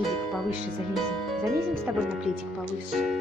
пледик повыше залезем. Залезем с тобой на пледик повыше.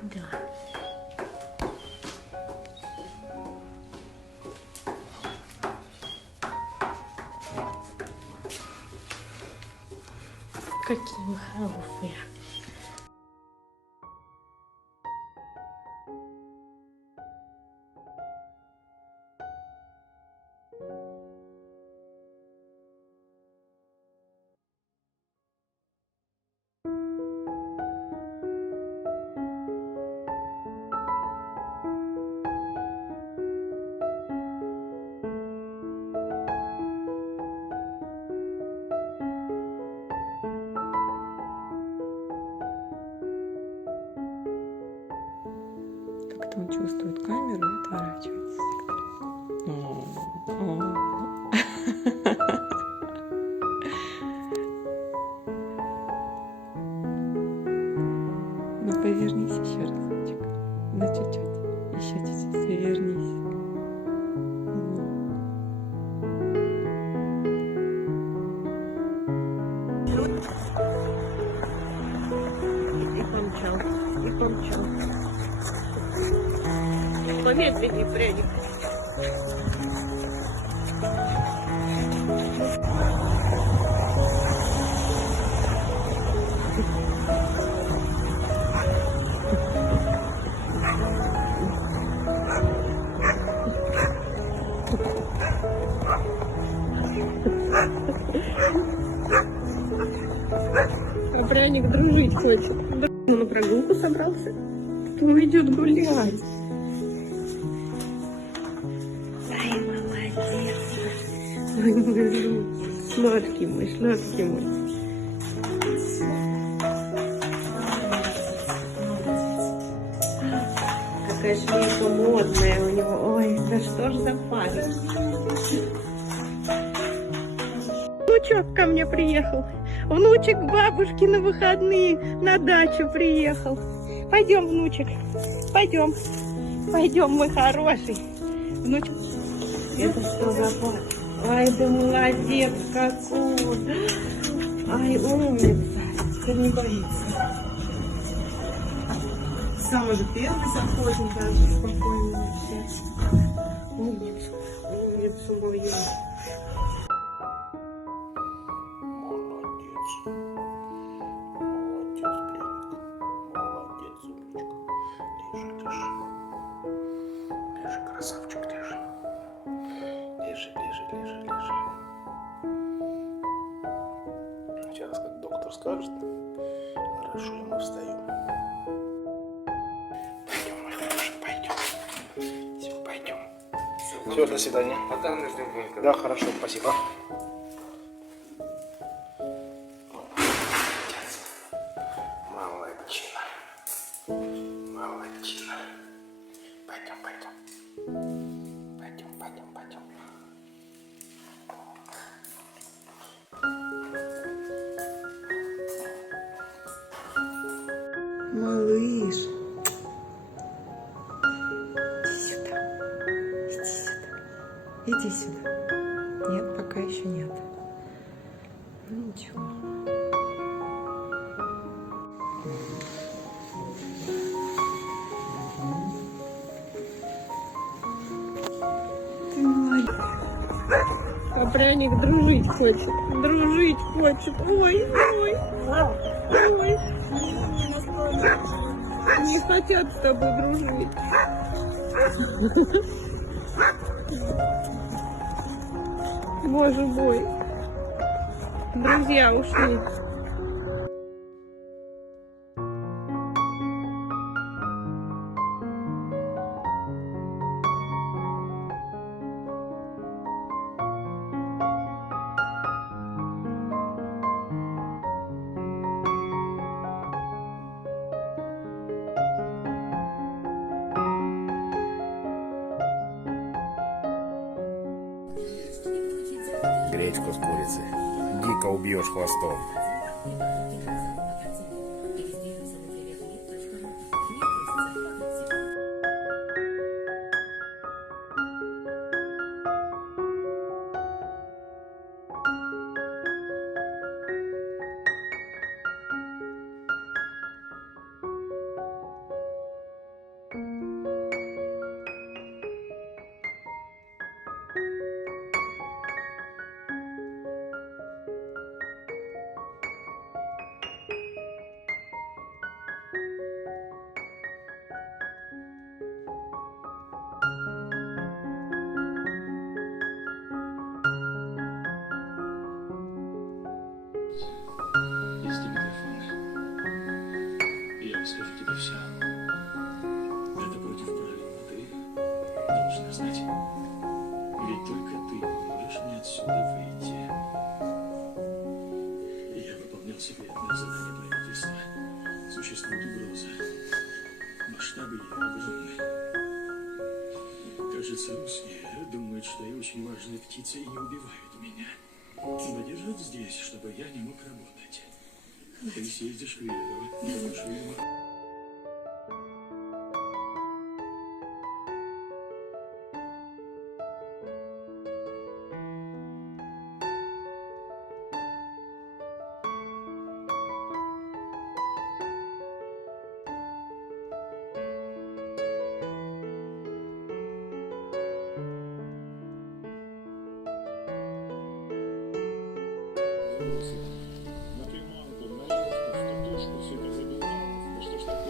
Да. Какие вы хорошие. Как-то он чувствует камеру и отворачивается. Ну, повернись еще разочек. Ну, чуть-чуть. Еще чуть-чуть. Повернись. И помчал. Помедленнее, пряник. А пряник дружить хочет. На прогулку собрался. Кто идет гулять? Ай, молодец. Ой, мой друг. Сладкий мой, сладкий мой. Какая шлейка модная у него. Ой, да что ж за парень. Внучок ко мне приехал. Внучек к бабушке на выходные на дачу приехал. Пойдем, внучек. Пойдем. Пойдем, мой хороший. Внучек. Это что за пар? Ай, да молодец какой. Ай, умница. Теперь не боится. Самый же первый совхозник, даже спокойно вообще. Умница. Умницу мою. Красавчик, лежи. Лежи. Сейчас, как доктор скажет, хорошо, и мы встаем. Пойдем, мой хороший, пойдем. Все, пойдем. Все, до свидания. Пока мы ждем гонка. Да, хорошо, спасибо. Молодчина. Молодчина. Пойдем. Пойдем. Малыш. Иди сюда. Нет, пока еще нет. Ну ничего. Ты молодец. А пряник дружить хочет. Ой. Не хотят с тобой дружить. Боже мой. Друзья ушли. Гречку с курицей. Дико убьешь хвостом. Везде микрофон. Я расскажу тебе все. Это против правил, но ты должна знать. Ведь только ты можешь мне отсюда выйти. Я выполнял секретное задание правительства. Существует угроза. Масштабы ее огромны. Кажется, русские думают, что я очень важная птица и не убивают меня. Но держат здесь, чтобы я не мог работать. Ты съездишь в Вильново, я вашу ему. На приманку, на леску, в катушку, все это забивалось. Да что ж такое?